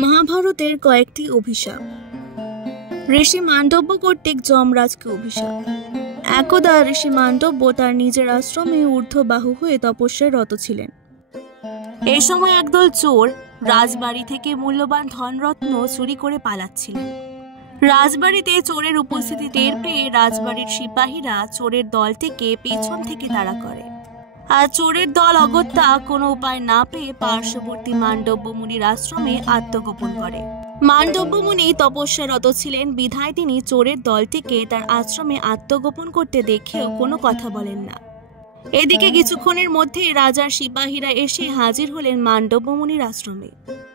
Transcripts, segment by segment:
মহাভারতের কয়েকটি অভিশাপ। ঋষি মান্ডব্য কর্তৃক যমরাজকে অভিশাপ। একদা ঋষি মান্ডব্য তার নিজের আশ্রমে ঊর্ধ্ববাহু হয়ে তপস্যায় রত ছিলেন। এ সময় একদল চোর রাজবাড়ি থেকে মূল্যবান ধনরত্ন চুরি করে পালাচ্ছিলেন। রাজবাড়িতে চোরের উপস্থিতি টের পেয়ে রাজবাড়ির সিপাহীরা চোরের দলটিকে পেছন থেকে তাড়া করে। আর চোরের দল অগত্যা কোনো উপায় না পেয়ে পার্শ্ববর্তী মান্ডব্য মুনির আশ্রমে আত্মগোপন করে। মান্ডব্য মুনি তপস্যারত ছিলেন বিধায় তিনি চোরের দলটিকে তার আশ্রমে আত্মগোপন করতে দেখেও কোনো কথা বলেন না। এদিকে কিছুক্ষণের মধ্যে রাজার সিপাহীরা এসে হাজির হলেন মান্ডব্য মুনির আশ্রমে।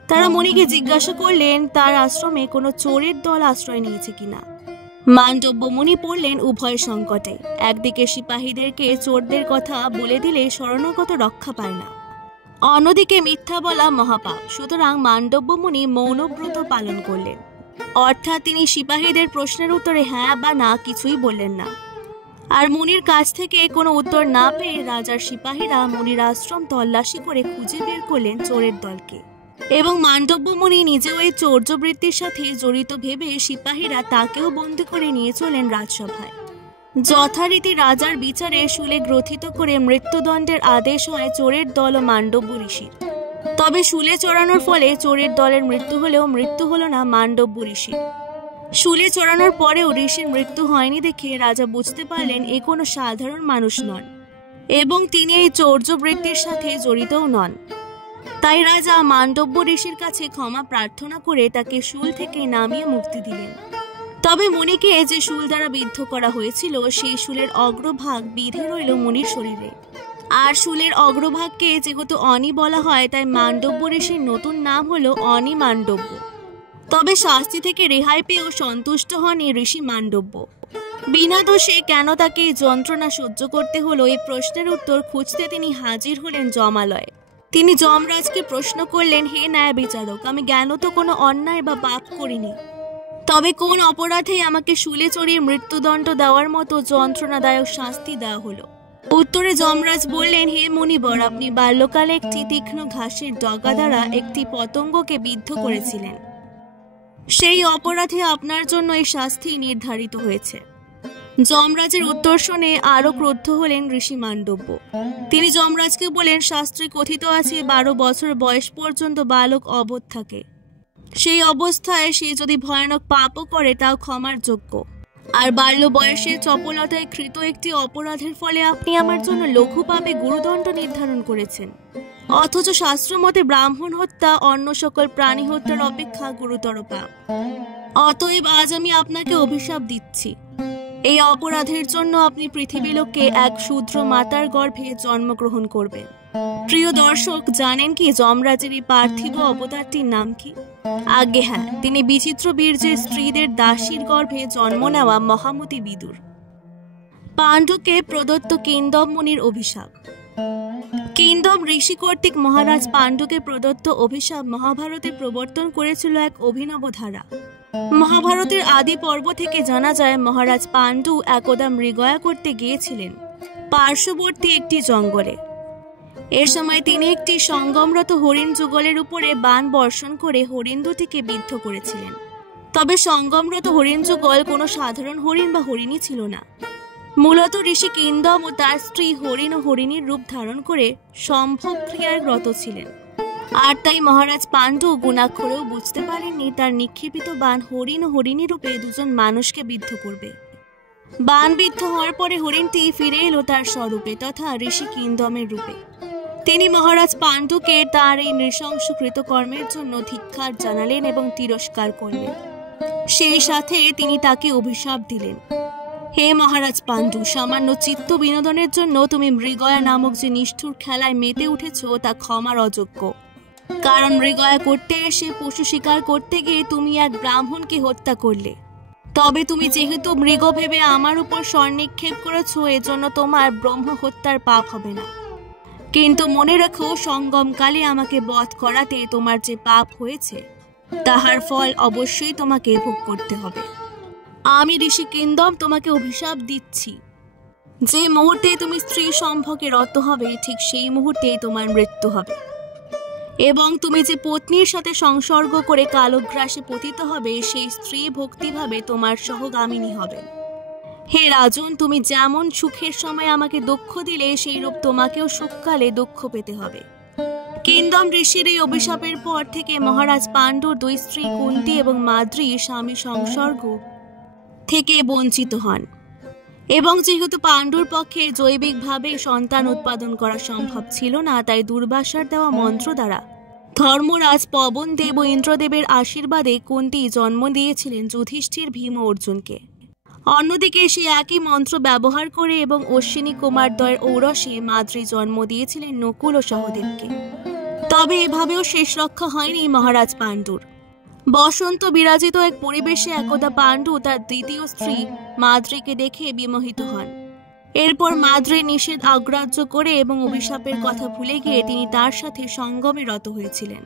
তারা মুনিকে জিজ্ঞাসা করলেন তার আশ্রমে কোনো চোরের দল আশ্রয় নিয়েছে কিনা। মান্ডব্য মুনি পড়লেন উভয় সংকটে। একদিকে সিপাহীদেরকে চোরদের কথা বলে দিলে শরণাগত রক্ষা পায় না, অন্যদিকে মিথ্যা বলা মহাপাপ। সুতরাং মান্ডব্য মুনি মৌনব্রত পালন করলেন, অর্থাৎ তিনি সিপাহীদের প্রশ্নের উত্তরে হ্যাঁ বা না কিছুই বললেন না। আর মুনির কাছ থেকে কোনো উত্তর না পেয়ে রাজার সিপাহীরা মুনির আশ্রম তল্লাশি করে খুঁজে বের করলেন চোরের দলকে, এবং মান্ডব্য মুনি নিজেও এই চৌর্যবৃত্তির সাথে জড়িত ভেবে সিপাহীরা তাকেও বন্দী করে নিয়ে চলেন রাজসভায়। যথারীতি রাজার বিচারে শুলে গ্রথিত করে মৃত্যুদণ্ডের আদেশ হয় চোরের দল ও মান্ডব্য ঋষির। তবে শুলে চড়ানোর ফলে চোরের দলের মৃত্যু হলেও মৃত্যু হল না মান্ডব্য ঋষির। শুলে চড়ানোর পরেও ঋষির মৃত্যু হয়নি দেখে রাজা বুঝতে পারলেন এ কোনো সাধারণ মানুষ নন, এবং তিনি এই চৌর্যবৃত্তির সাথে জড়িতও নন। তাই রাজা মান্ডব্য ঋষির কাছে ক্ষমা প্রার্থনা করে তাকে শুল থেকে নামিয়ে মুক্তি দিলেন। তবে মুনিকে যে শুল দ্বারা বিদ্ধ করা হয়েছিল সেই শুলের অগ্রভাগ বিধে রইল মুনির শরীরে। আর শুলের অগ্রভাগকে যেহেতু অনি বলা হয়, তাই মান্ডব্য ঋষির নতুন নাম হলো অনি মান্ডব্য। তবে শাস্তি থেকে রেহাই পেয়েও সন্তুষ্ট হন ঋষি মান্ডব্য। বিনা দোষে কেন তাকে যন্ত্রণা সহ্য করতে হলো, এই প্রশ্নের উত্তর খুঁজতে তিনি হাজির হলেন যমালয়ে। তিনি যমরাজকে প্রশ্ন করলেন, হে ন্যায় বিচারক, আমি জ্ঞানত কোনো অন্যায় বা পাপ করিনি, তবে কোন অপরাধে আমাকে শুলে চড়িয়ে মৃত্যুদণ্ড দেওয়ার মতো যন্ত্রণাদায়ক শাস্তি দেওয়া হলো? উত্তরে যমরাজ বললেন, হে মুনিবর, আপনি বাল্যকালে একটি তীক্ষ্ণ ঘাসের ডগা দ্বারা একটি পতঙ্গকে বিদ্ধ করেছিলেন। সেই অপরাধে আপনার জন্য এই শাস্তি নির্ধারিত হয়েছে। যমরাজের উত্তর শুনে আরো ক্রুদ্ধ হলেন ঋষি মান্ডব্য। তিনি যমরাজকে বলেন, শাস্ত্রে কথিত আছে 12 বছর বয়স পর্যন্ত বালক অবোধ থাকে। সেই অবস্থায় সে যদি ভয়ানক পাপও করে তাও ক্ষমার যোগ্য। আর বাল্য বয়সে চপলতায় কৃত একটি অপরাধের ফলে আপনি আমার জন্য লঘু পাপে গুরুদণ্ড নির্ধারণ করেছেন, অথচ শাস্ত্র মতে ব্রাহ্মণ হত্যা অন্য সকল প্রাণী হত্যার অপেক্ষা গুরুতর পাপ। অতএব আজ আমি আপনাকে অভিশাপ দিচ্ছি। এই অপরাধের জন্য আপনি পৃথিবীলোকে এক শূদ্র মাতার গর্ভে জন্মগ্রহণ করবেন। প্রিয় দর্শক, জানেন কি যমরাজের এই পার্থিব অবতারটির নাম কি? আজ্ঞে হ্যাঁ, তিনি বিচিত্র বীর্যের স্ত্রীদের দাসীর গর্ভে জন্ম নেওয়া মহামতি বিদুর। পাণ্ডুকে প্রদত্ত কিন্দব মুনির অভিশাপ। কিন্দব ঋষি কর্তৃক মহারাজ পাণ্ডুকে প্রদত্ত অভিশাপ মহাভারতে প্রবর্তন করেছিল এক অভিনব ধারা। মহাভারতের আদি পর্ব থেকে জানা যায়, মহারাজ পাণ্ডু একদা মৃগয়া করতে গিয়েছিলেন পার্শ্ববর্তী একটি জঙ্গলে। এর সময় তিনি একটি সঙ্গমরত হরিণ যুগলের উপরে বাণ বর্ষণ করে হরিণ দুটিকে বিদ্ধ করেছিলেন। তবে সঙ্গমরত হরিণ যুগল কোনো সাধারণ হরিণ বা হরিণী ছিল না। মূলত ঋষি কিন্দব ও তার স্ত্রী হরিণ ও হরিণীর রূপ ধারণ করে সম্ভোগ ক্রিয়ায় রত ছিলেন। আর তাই মহারাজ পাণ্ডু গুণাক্ষরেও বুঝতে পারেননি তার নিক্ষেপিত বাণ হরিণ ও হরিণী রূপে দুজন মানুষকে বিদ্ধ করবে। বাণ বিদ্ধ হওয়ার পরে হরিণটি ফিরে এলো তার স্বরূপে, তথা ঋষি কিন্দমের রূপে। তিনি মহারাজ পাণ্ডুকে তার এই নৃশংস কৃতকর্মের জন্য ধিক্কার জানালেন এবং তিরস্কার করলেন। সেই সাথে তিনি তাকে অভিশাপ দিলেন, হে মহারাজ পাণ্ডু, সামান্য চিত্ত বিনোদনের জন্য তুমি মৃগয়া নামক যে নিষ্ঠুর খেলায় মেতে উঠেছ তা ক্ষমার অযোগ্য। কারণ মৃগয়া করতে এসে পশু শিকার করতে গিয়ে তুমি এক ব্রাহ্মণকে হত্যা করলে। তবে তুমি যেহেতু মৃগ ভেবে আমার উপর স্বর্নিক্ষেপ করেছ, এজন্য তোমার ব্রহ্ম হত্যার পাপ হবে না। কিন্তু মনে রেখো, সঙ্গমকালে আমাকে বধ করাতে তোমার যে পাপ হয়েছে তাহার ফল অবশ্যই তোমাকে ভোগ করতে হবে। আমি ঋষি কিন্দব তোমাকে অভিশাপ দিচ্ছি, যে মুহূর্তে তুমি স্ত্রী সম্ভোগে রত হবে ঠিক সেই মুহূর্তে তোমার মৃত্যু হবে। এবং তুমি যে পত্নীর সাথে সংসর্গ করে কালগ্রাসে পতিত হবে সেই স্ত্রী ভক্তিভাবে তোমার সহগামিনী হবে। হে রাজন, তুমি যেমন সুখের সময় আমাকে দুঃখ দিলে সেইরূপ তোমাকেও সুখকালে দুঃখ পেতে হবে। কিন্দম ঋষির এই অভিশাপের পর থেকে মহারাজ পাণ্ডুর দুই স্ত্রী কুন্তী এবং মাদ্রী স্বামী সংসর্গ থেকে বঞ্চিত হন, এবং যেহেতু পাণ্ডুর পক্ষে জৈবিকভাবে সন্তান উৎপাদন করা সম্ভব ছিল না, তাই দুর্বাসার দেওয়া মন্ত্র দ্বারা ধর্মরাজ পবন দেব ও ইন্দ্রদেবের আশীর্বাদে কুন্তী জন্ম দিয়েছিলেন যুধিষ্ঠির, ভীম ও অর্জুনকে। অন্যদিকে সে একই মন্ত্র ব্যবহার করে এবং অশ্বিনী কুমারদ্বয়ের ঔরসে মাদ্রী জন্ম দিয়েছিলেন নকুল ও সহদেবকে। তবে এভাবেও শেষ রক্ষা হয়নি মহারাজ পাণ্ডুর। বসন্ত বিরাজিত এক পরিবেশে একদা পাণ্ডু তার দ্বিতীয় স্ত্রী মাদ্রীকে দেখে বিমোহিত হন। এরপর মাদ্রীর নিষেধ অগ্রাহ্য করে এবং অভিশাপের কথা ভুলে গিয়ে তিনি তার সাথে সঙ্গমে রত হয়েছিলেন।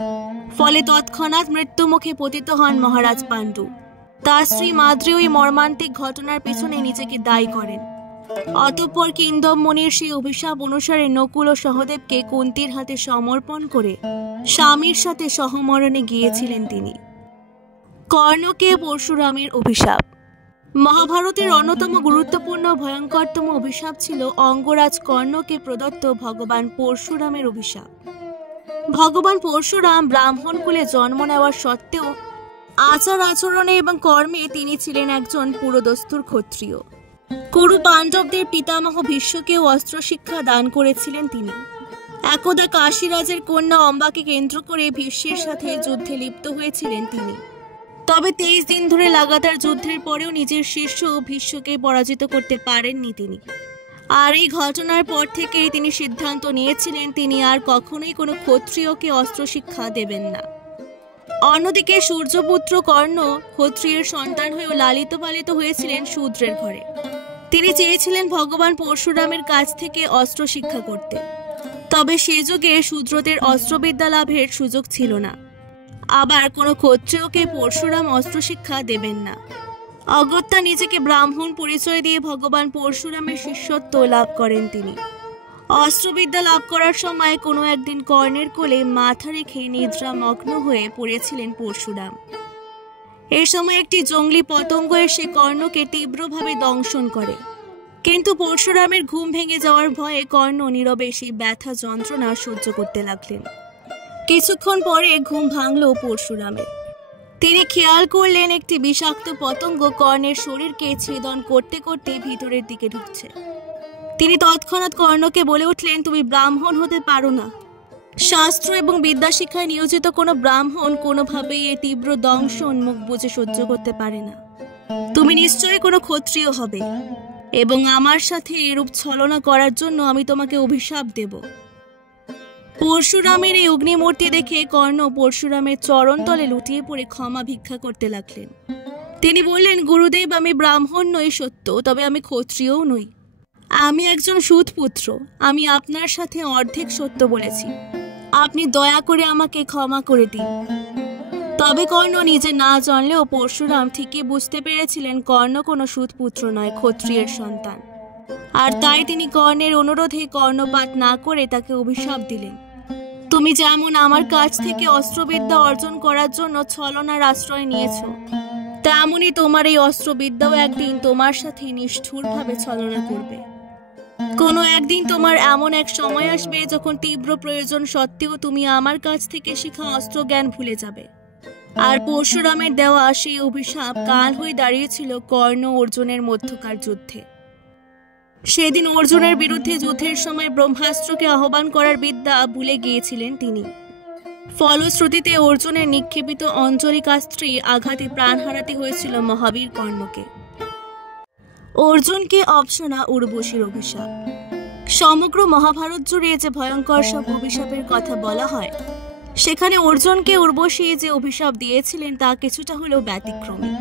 ফলে তৎক্ষণাৎ মৃত্যুমুখে পতিত হন মহারাজ পাণ্ডু। তার স্ত্রী মাদ্রী ওই মর্মান্তিক ঘটনার পিছনে নিজেকে দায়ী করেন। অতঃপর কিন্দম মুনির সেই অভিশাপ অনুসারে নকুল ও সহদেবকে কুন্তীর হাতে সমর্পণ করে স্বামীর সাথে সহমরণে গিয়েছিলেন তিনি। কর্ণকে পরশুরামের অভিশাপ। মহাভারতের অন্যতম গুরুত্বপূর্ণ ভয়ঙ্করতম অভিশাপ ছিল অঙ্গরাজ কর্ণকে প্রদত্ত ভগবান পরশুরামের অভিশাপ। ভগবান পরশুরাম ব্রাহ্মণ কুলে জন্ম নেওয়ার সত্ত্বেও আচার আচরণে এবং কর্মে তিনি ছিলেন একজন পুরোদস্তুর ক্ষত্রিয়। কুরু পাণ্ডবদের পিতামহ ভীষ্মকেও অস্ত্র শিক্ষা দান করেছিলেন তিনি। একদা কাশীরাজের কন্যা অম্বাকে কেন্দ্র করে ভীষ্মের সাথে যুদ্ধে লিপ্ত হয়েছিলেন তিনি। তবে 23 দিন ধরে লাগাতার যুদ্ধের পরেও নিজের শিষ্য ভীষ্মকে পরাজিত করতে পারেননি তিনি। আর এই ঘটনার পর থেকেই তিনি সিদ্ধান্ত নিয়েছিলেন তিনি আর কখনোই কোনো ক্ষত্রিয়কে অস্ত্র শিক্ষা দেবেন না। অন্যদিকে সূর্যপুত্র কর্ণ ক্ষত্রিয়ের সন্তান হয়েও লালিত পালিত হয়েছিলেন শূদ্রের ঘরে। তিনি চেয়েছিলেন ভগবান পরশুরামের কাছ থেকে অস্ত্র শিক্ষা করতে। তবে সে যুগে শূদ্রদের অস্ত্রবিদ্যা লাভের সুযোগ ছিল না। আবার কোনো ক্ষত্রিয়কে পরশুরাম অস্ত্র শিক্ষা দেবেন না। অগত্যা নিজেকে ব্রাহ্মণ পরিচয় দিয়ে ভগবান পরশুরামের শিষ্যত্ব লাভ করেন তিনি। অস্ত্রবিদ্যা লাভ করার সময় কোনো একদিন কর্ণের কোলে মাথা রেখে নিদ্রামগ্ন হয়ে পড়েছিলেন পরশুরাম। এই সময় একটি জঙ্গলি পতঙ্গ এসে কর্ণকে তীব্রভাবে দংশন করে, কিন্তু পরশুরামের ঘুম ভেঙে যাওয়ার ভয়ে কর্ণ নীরবে সেই ব্যথা যন্ত্রণা সহ্য করতে লাগলেন। কিছুক্ষণ পরে ঘুম ভাঙল পরশুরামের। তিনি খেয়াল করলেন একটি বিষাক্ত পতঙ্গ কর্ণের শরীরকে ছেদন করতে করতে ভিতরের দিকে ঢুকছে। তিনি তৎক্ষণাৎ কর্ণকে বলে উঠলেন, তুমি ব্রাহ্মণ হতে পারো না। শাস্ত্র এবং বিদ্যা শিক্ষায় নিয়োজিত কোনো ব্রাহ্মণ কোনোভাবেই এই তীব্র দংশন মুখ বুজে সহ্য করতে পারে না। তুমি নিশ্চয়ই কোনো ক্ষত্রিয় হবে, এবং আমার সাথে এরূপ ছলনা করার জন্য আমি তোমাকে অভিশাপ দেব। পরশুরামের এই অগ্নিমূর্তি দেখে কর্ণ পরশুরামের চরণতলে লুটিয়ে পড়ে ক্ষমা ভিক্ষা করতে লাগলেন। তিনি বললেন, গুরুদেব, আমি ব্রাহ্মণ নই সত্য, তবে আমি ক্ষত্রিয়ও নই। আমি একজন সুতপুত্র। আমি আপনার সাথে অর্ধেক সত্য বলেছি। আপনি দয়া করে আমাকে ক্ষমা করে দিন। তবে কর্ণ নিজে না জানলেও পরশুরাম ঠিকই বুঝতে পেরেছিলেন কর্ণ কোনো সুতপুত্র নয়, ক্ষত্রিয়ের সন্তান। আর তাই তিনি কর্ণের অনুরোধে কর্ণপাত না করে তাকে অভিশাপ দিলেন, তুমি যেমন আমার কাছ থেকে অস্ত্রবিদ্যা অর্জন করার জন্য ছলনার আশ্রয় নিয়েছ, তেমনি তোমার এই অস্ত্রবিদ্যাও একদিন তোমার সাথে নিষ্ঠুরভাবে ছলনা করবে। কোনো একদিন তোমার এমন এক সময় আসবে যখন তীব্র প্রয়োজন সত্ত্বেও তুমি আমার কাছ থেকে শেখা অস্ত্র জ্ঞান ভুলে যাবে। আর পরশুরামের দেওয়া সেই অভিশাপ কাল হয়ে দাঁড়িয়েছিল কর্ণ অর্জুনের মধ্যকার যুদ্ধে। সেদিন অর্জুনের বিরুদ্ধে যুদ্ধের সময় ব্রহ্মাস্ত্রকে আহ্বান করার বিদ্যা ভুলে গিয়েছিলেন তিনি। ফলশ্রুতিতে অর্জুনের নিক্ষেপিত অঞ্জলিকাস্ত্রে আঘাতে প্রাণ হারাতে হয়েছিল মহাবীর কর্ণকে। অর্জুনকে অপ্সনা উর্বশীর অভিশাপ। সমগ্র মহাভারত জুড়ে যে ভয়ঙ্কর সব অভিশাপের কথা বলা হয়, সেখানে অর্জুনকে উর্বশী যে অভিশাপ দিয়েছিলেন তা কিছুটা হলেও ব্যতিক্রমী।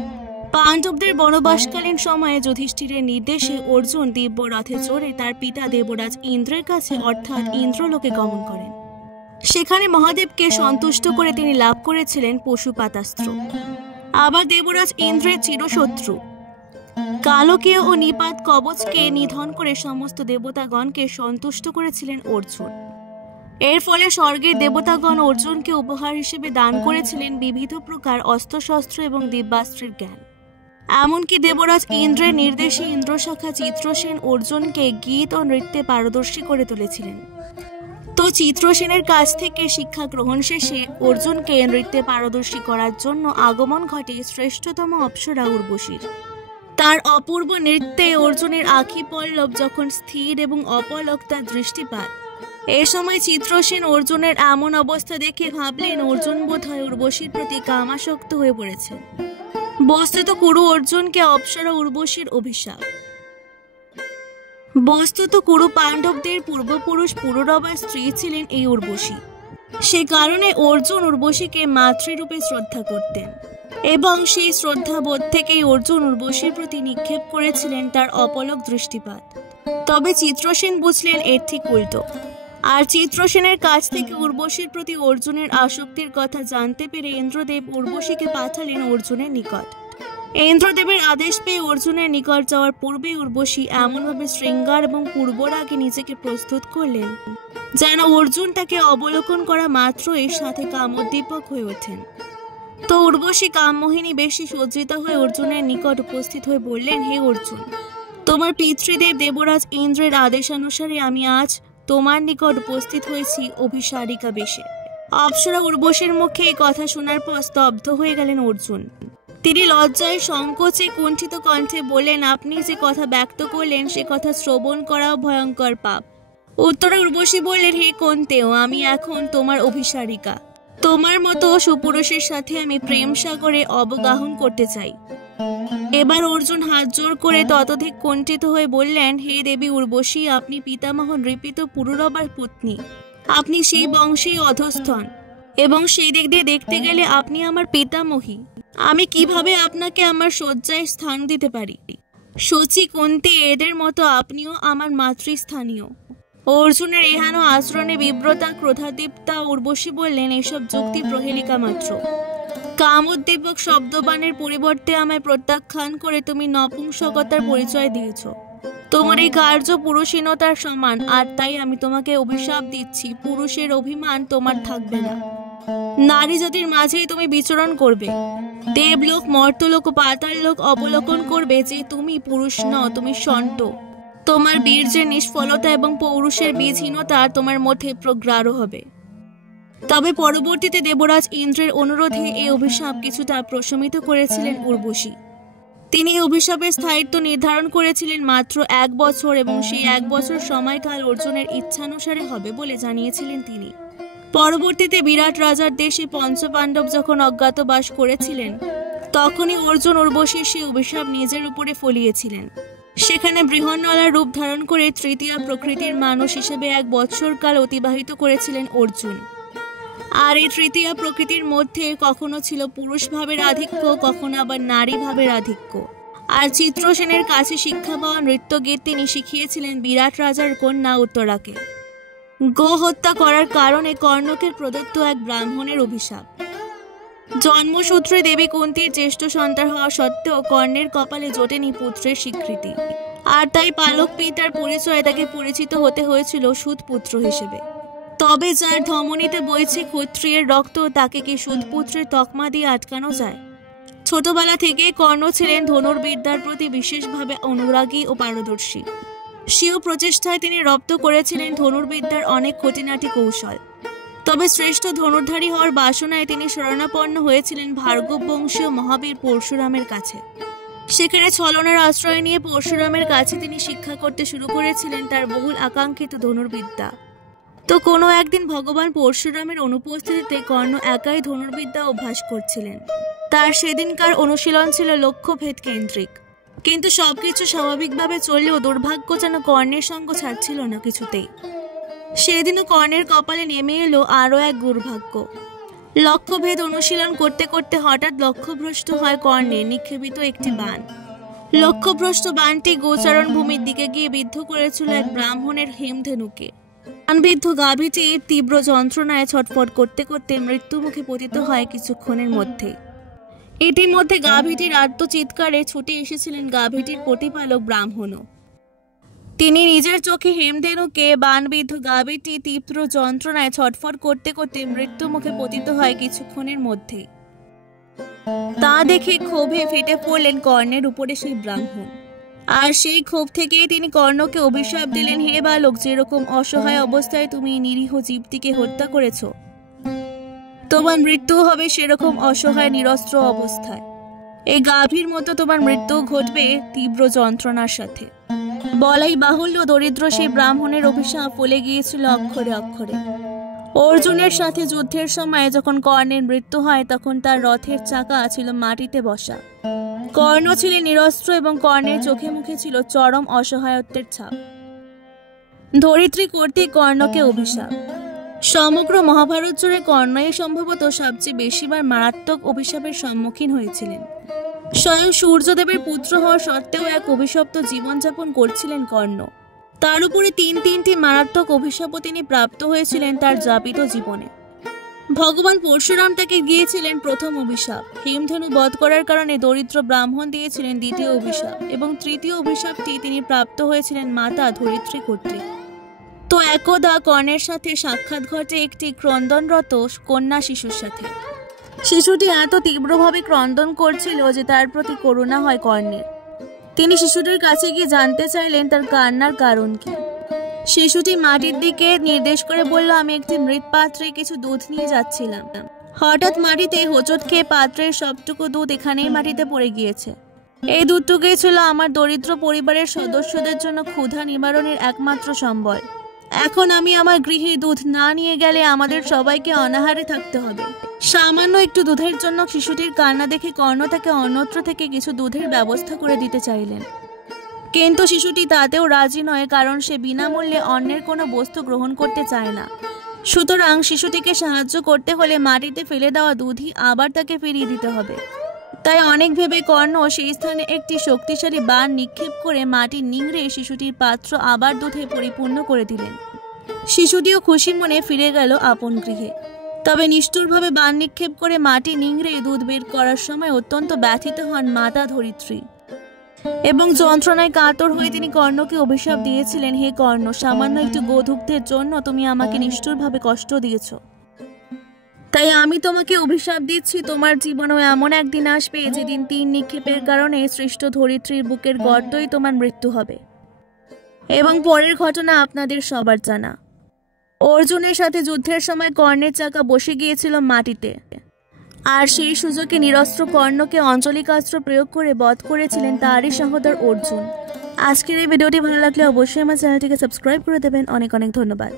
পাণ্ডবদের বনবাসকালীন সময়ে যুধিষ্ঠিরের নির্দেশে অর্জুন দিব্য রথে চড়ে তার পিতা দেবরাজ ইন্দ্রের কাছে অর্থাৎ ইন্দ্রলোকে গমন করেন। সেখানে মহাদেবকে সন্তুষ্ট করে তিনি লাভ করেছিলেন পশুপাতাস্ত্র। আবার দেবরাজ ইন্দ্রের চিরশত্রু কালকেয় ও নিপাত কবচকে নিধন করে সমস্ত দেবতাগণকে সন্তুষ্ট করেছিলেন অর্জুন। এর ফলে স্বর্গের দেবতাগণ অর্জুনকে উপহার হিসেবে দান করেছিলেন বিবিধ প্রকার অস্ত্রশস্ত্র এবং দিব্যাস্ত্রের জ্ঞান। এমনকি দেবরাজ ইন্দ্রের নির্দেশে ইন্দ্রশাখা চিত্রসেন অর্জুনকে গীত ও নৃত্যে পারদর্শী করে তুলেছিলেন। তো চিত্রসেনের কাছ থেকে শিক্ষা গ্রহণ শেষে অর্জুনকে নৃত্যে পারদর্শী করার জন্য আগমন ঘটে শ্রেষ্ঠতম অপ্সরা উর্বশীর। তার অপূর্ব নৃত্যে অর্জুনের আঁখি পল্লব যখন স্থির এবং অপলক তার দৃষ্টিপাত, এ সময় চিত্রসেন অর্জুনের এমন অবস্থা দেখে ভাবলেন অর্জুন বোধহয় উর্বশীর প্রতি কামাসক্ত হয়ে পড়েছেন। বস্তুত কুরু অর্জুনকে অপ্সরা উর্বশীর অভিশাপ। বস্তুত কুরু পাণ্ডবদের পূর্বপুরুষ পুরুরবার স্ত্রী ছিলেন এই উর্বশী। সে কারণে অর্জুন উর্বশীকে মাতৃরূপে শ্রদ্ধা করতেন এবং সেই শ্রদ্ধাবোধ থেকেই অর্জুন উর্বশীর প্রতি নিক্ষেপ করেছিলেন তার অপলক দৃষ্টিপাত। তবে চিত্রসেন বুঝলেন এর ঠিক উল্টো, আর চিত্রসেনের কাছ থেকে উর্বশীর প্রতি অর্জুনের আসক্তির কথা জানতে পেরে ইন্দ্রদেব উর্বশীকে পাঠালেন অর্জুনের নিকট। ইন্দ্রদেবের আদেশ পেয়ে অর্জুনের নিকট যাওয়ার পূর্বে উর্বশী এমনভাবে শৃঙ্গার এবং পূর্বরাগে নিজেকে প্রস্তুত করলেন যেন অর্জুন তাকে অবলোকন করা মাত্রই সাথে কামোদ্দীপক হয়ে ওঠেন। তো উর্বশী কামমোহিনী বেশি সজ্জিত হয়ে অর্জুনের নিকট উপস্থিত হয়ে বললেন, হে অর্জুন, তোমার পিতৃদেব দেবরাজ ইন্দ্রের আদেশানুসারে আমি আজ তোমার নিকট উপস্থিত হয়েছি অভিসারিকা বেশে। অপ্সরা উর্বশীর মুখে এই কথা শোনার পর স্তব্ধ হয়ে গেলেন অর্জুন। তিনি লজ্জায় সংকোচে কুণ্ঠিত কণ্ঠে বললেন, আপনি যে কথা ব্যক্ত করলেন সে কথা শ্রবণ করাও ভয়ঙ্কর পাপ। উত্তরে উর্বশী বললেন, হে কন্তেয়, আমি এখন তোমার অভিসারিকা। তোমার মতো সুপুরুষের সাথে আমি প্রেম সাগরে অবগাহন করতে চাই। এবার অর্জুন হাত জোর করে ততোধিক কুণ্ঠিত হয়ে বললেন, হে দেবী উর্বশী, আপনি পিতামহ নৃপিত পুরুরবার পত্নী। আপনি সেই বংশেই অধস্থন এবং সেই দিক দিয়ে দেখতে গেলে আপনি আমার পিতামহী। আমি কিভাবে আপনাকে আমার শয্যায় স্থান দিতে পারি? শচী, কুন্তী এদের মতো আপনিও আমার মাতৃস্থানীয়। অর্জুনের এহেন আচরণে বিব্রতা ক্রোধাদীপ্তা উর্বশী বললেন, এসব যুক্তি প্রহেলিকা মাত্র। কামোদ্দীপক শব্দবাণের পরিবর্তে আমায় প্রত্যাখ্যান করে তুমি নপুংসকতার পরিচয় দিয়েছ। তোমার এই কার্য পুরুষহীনতার সমান, আর তাই আমি তোমাকে অভিশাপ দিচ্ছি, পুরুষের অভিমান তোমার থাকবে না। নারী জাতির মাঝেই তুমি বিচরণ করবে। দেবলোক, মর্তলোক ও পাতাল লোক অবলোকন করবে যে তুমি পুরুষ নও, তুমি ষণ্ড। তোমার বীর্যের নিষ্ফলতা এবং পৌরুষের বীজহীনতা তোমার মধ্যে প্রগ্রাঢ় হবে। তবে পরবর্তীতে দেবরাজ ইন্দ্রের অনুরোধে এই অভিশাপ কিছুটা প্রশমিত করেছিলেন উর্বশী। তিনি অভিশাপের স্থায়িত্ব নির্ধারণ করেছিলেন মাত্র 1 বছর এবং সেই 1 বছর সময়কাল অর্জুনের ইচ্ছানুসারে হবে বলে জানিয়েছিলেন তিনি। পরবর্তীতে বিরাট রাজার দেশে পঞ্চপাণ্ডব যখন অজ্ঞাতবাস করেছিলেন তখনই অর্জুন উর্বশীর সেই অভিশাপ নিজের উপরে ফলিয়েছিলেন। সেখানে বৃহন্নলার রূপ ধারণ করে তৃতীয় প্রকৃতির মানুষ হিসেবে 1 বৎসরকাল অতিবাহিত করেছিলেন অর্জুন। আর এই তৃতীয় প্রকৃতির মধ্যে কখনো ছিল পুরুষ ভাবের আধিক্য, কখনো আবার নারী ভাবের আধিক্য। আর চিত্রসেনের কাছে শিক্ষা পাওয়া নৃত্যগীত তিনি শিখিয়েছিলেন বিরাট রাজার কন্যা উত্তরাকে। গো হত্যা করার কারণে কর্ণকে প্রদত্ত এক ব্রাহ্মণের অভিশাপ। জন্মসূত্রে দেবী কুন্তীর জ্যেষ্ঠ সন্তান হওয়া সত্ত্বেও কর্ণের কপালে জোটেনি পুত্রের স্বীকৃতি, আর তাই পালক পিতার পরিচয়ে তাকে পরিচিত হতে হয়েছিল সুতপুত্র হিসেবে। তবে যার ধমনীতে বইছে ক্ষত্রিয়ের রক্ত, তাকে কি সুতপুত্রের তকমা দিয়ে আটকানো যায়? ছোটবেলা থেকে কর্ণ ছিলেন ধনুর্বিদ্যার প্রতি বিশেষভাবে অনুরাগী ও পারদর্শী। স্বীয় প্রচেষ্টায় তিনি রপ্ত করেছিলেন ধনুর্বিদ্যার অনেক খুঁটিনাটি কৌশল। তবে শ্রেষ্ঠ ধনুর্ধারী হওয়ার বাসনায় তিনি শরণাপন্ন হয়েছিলেন ভার্গব বংশীয় মহাবীর পরশুরামের কাছে। সেখানে ছলনার আশ্রয় নিয়ে পরশুরামের কাছে তিনি শিক্ষা করতে শুরু করেছিলেন তার বহুল আকাঙ্ক্ষিত ধনুর্বিদ্যা। তো কোনো একদিন ভগবান পরশুরামের অনুপস্থিতিতে কর্ণ একাই ধনুর্বিদ্যা অভ্যাস করছিলেন। তার সেদিনকার অনুশীলন ছিল লক্ষ্যভেদ কেন্দ্রিক। কিন্তু সবকিছু স্বাভাবিকভাবে চললেও দুর্ভাগ্য যেন কর্ণের সঙ্গ ছাড়ছিল না কিছুতেই। সেদিনও কর্ণের কপালে নেমে এলো আরও এক দুর্ভাগ্য। লক্ষ্যভেদ অনুশীলন করতে করতে হঠাৎ লক্ষ্যভ্রষ্ট হয় কর্ণের নিক্ষেপিত একটি বাণ। লক্ষ্যভ্রষ্ট বাণটি গোচারণ ভূমির দিকে গিয়ে বিদ্ধ করেছিল এক ব্রাহ্মণের হেমধেনুকে। বাণবিদ্ধ গাভীটি তীব্র যন্ত্রণায় ছটফট করতে করতে মৃত্যুমুখে পতিত হয় কিছুক্ষণের মধ্যে। ইতিমধ্যে গাভীটির আর্তচিৎকারে ছুটে এসেছিলেন গাভীটির প্রতিপালক ব্রাহ্মণও। তিনি নিজের চোখে হেমধেনুকে বাণবিদ্ধ গাভীটি তীব্র যন্ত্রণায় ছটফট করতে করতে মৃত্যু মুখে পতিত হয় কিছুক্ষণের মধ্যে। তা দেখে ক্ষোভে ফেটে পড়লেন কর্ণের উপরে সেই ব্রাহ্মণ। আর সেই ক্ষোভ থেকেই তিনি কর্ণকে অভিশাপ দিলেন, হে বালক, যেরকম অসহায় অবস্থায় তুমি নিরীহ জীবটিকে হত্যা করেছ, তোমার মৃত্যু হবে সেরকম অসহায় নিরস্ত্র অবস্থায়। এই গাভীর মতো তোমার মৃত্যু ঘটবে তীব্র যন্ত্রণার সাথে। বলাই বাহুল্য, দরিদ্র সেই ব্রাহ্মণের অভিশাপ ফলে গিয়েছিল অক্ষরে অক্ষরে। অর্জুনের সাথে যুদ্ধের সময় যখন কর্ণের মৃত্যু হয়, তখন তার রথের চাকা ছিল মাটিতে বসা। কর্ণ ছিলেন নিরস্ত্র এবং কর্ণের চোখে মুখে ছিল চরম অসহায়ত্বের ছাপ। ধরিত্রী কর্তৃক কর্ণকে অভিশাপ। সমগ্র মহাভারত জুড়ে কর্ণই সম্ভবত সবচেয়ে বেশিবার মারাত্মক অভিশাপের সম্মুখীন হয়েছিলেন। স্বয়ং সূর্যদেবের পুত্র হওয়া সত্ত্বেও এক অভিশপ্ত জীবনযাপন করছিলেন কর্ণ। তার উপরে তিনটি মারাত্মক অভিশাপও তিনি প্রাপ্ত হয়েছিলেন তার যাপিত জীবনে। ভগবান পরশুরাম তাকে দিয়েছিলেন প্রথম অভিশাপ, হেমধেনু বধ করার কারণে দরিদ্র ব্রাহ্মণ দিয়েছিলেন দ্বিতীয় অভিশাপ, এবং তৃতীয় অভিশাপটি তিনি প্রাপ্ত হয়েছিলেন মাতা ধরিত্রী কর্তৃক। তো একদা কর্ণের সাথে সাক্ষাৎ ঘটে একটি ক্রন্দনরত কন্যা শিশুর সাথে। শিশুটি এত তীব্রভাবে ক্রন্দন করছিল যে তার প্রতি করুণা হয় কর্ণের। তিনি শিশুটির কাছে গিয়ে জানতে চাইলেন তার কান্নার কারণ কি। শিশুটি মাটির দিকে নির্দেশ করে বলল, আমি একটি মৃৎ পাত্রে কিছু দুধ নিয়ে যাচ্ছিলাম। হঠাৎ মাটিতে হোঁচট খেয়ে পাত্রের সবটুকু দুধ এখানেই মাটিতে পড়ে গিয়েছে। এই দুধটুকুই ছিল আমার দরিদ্র পরিবারের সদস্যদের জন্য ক্ষুধা নিবারণের একমাত্র সম্বল। এখন আমি আমার গৃহে দুধ না নিয়ে গেলে আমাদের সবাইকে অনাহারে থাকতে হবে। সামান্য একটু দুধের জন্য শিশুটির কান্না দেখে কর্ণ তাকে অন্যত্র থেকে কিছু দুধের ব্যবস্থা করে দিতে চাইলেন, কিন্তু শিশুটি তাতেও রাজি নয়, কারণ সে বিনামূল্যে অন্যের কোনো বস্তু গ্রহণ করতে চায় না। সুতরাং শিশুটিকে সাহায্য করতে হলে মাটিতে ফেলে দেওয়া দুধই আবার তাকে ফিরিয়ে দিতে হবে। তাই অনেক ভেবে কর্ণ সেই স্থানে একটি শক্তিশালী বাণ নিক্ষেপ করে মাটি নিংড়ে শিশুটির পাত্র আবার দুধে পরিপূর্ণ করে দিলেন। শিশুটিও খুশি মনে ফিরে গেল আপন গৃহে। তবে নিষ্ঠুরভাবে বাণ নিক্ষেপ করে মাটি নিংড়ে দুধ বের করার সময় অত্যন্ত ব্যথিত হন মাতা ধরিত্রী এবং যন্ত্রণায় কাতর হয়ে তিনি কর্ণকে অভিশাপ দিয়েছিলেন, হে কর্ণ, সামান্য একটু গোধূগ্ধের জন্য তুমি আমাকে নিষ্ঠুরভাবে কষ্ট দিয়েছ। তাই আমি তোমাকে অভিশাপ দিচ্ছি, তোমার জীবনেও এমন একদিন আসবে যেদিন 3 নিক্ষেপের কারণে সৃষ্ট ধরিত্রীর বুকের গর্তই তোমার মৃত্যু হবে। এবং পরের ঘটনা আপনাদের সবার জানা। অর্জুনের সাথে যুদ্ধের সময় কর্ণের চাকা বসে গিয়েছিল মাটিতে, আর সেই সুযোগে নিরস্ত্র কর্ণকে অঞ্জলিকাস্ত্র প্রয়োগ করে বধ করেছিলেন তারই সহোদর অর্জুন। আজকের এই ভিডিওটি ভালো লাগলে অবশ্যই আমার চ্যানেলটিকে সাবস্ক্রাইব করে দেবেন। অনেক অনেক ধন্যবাদ।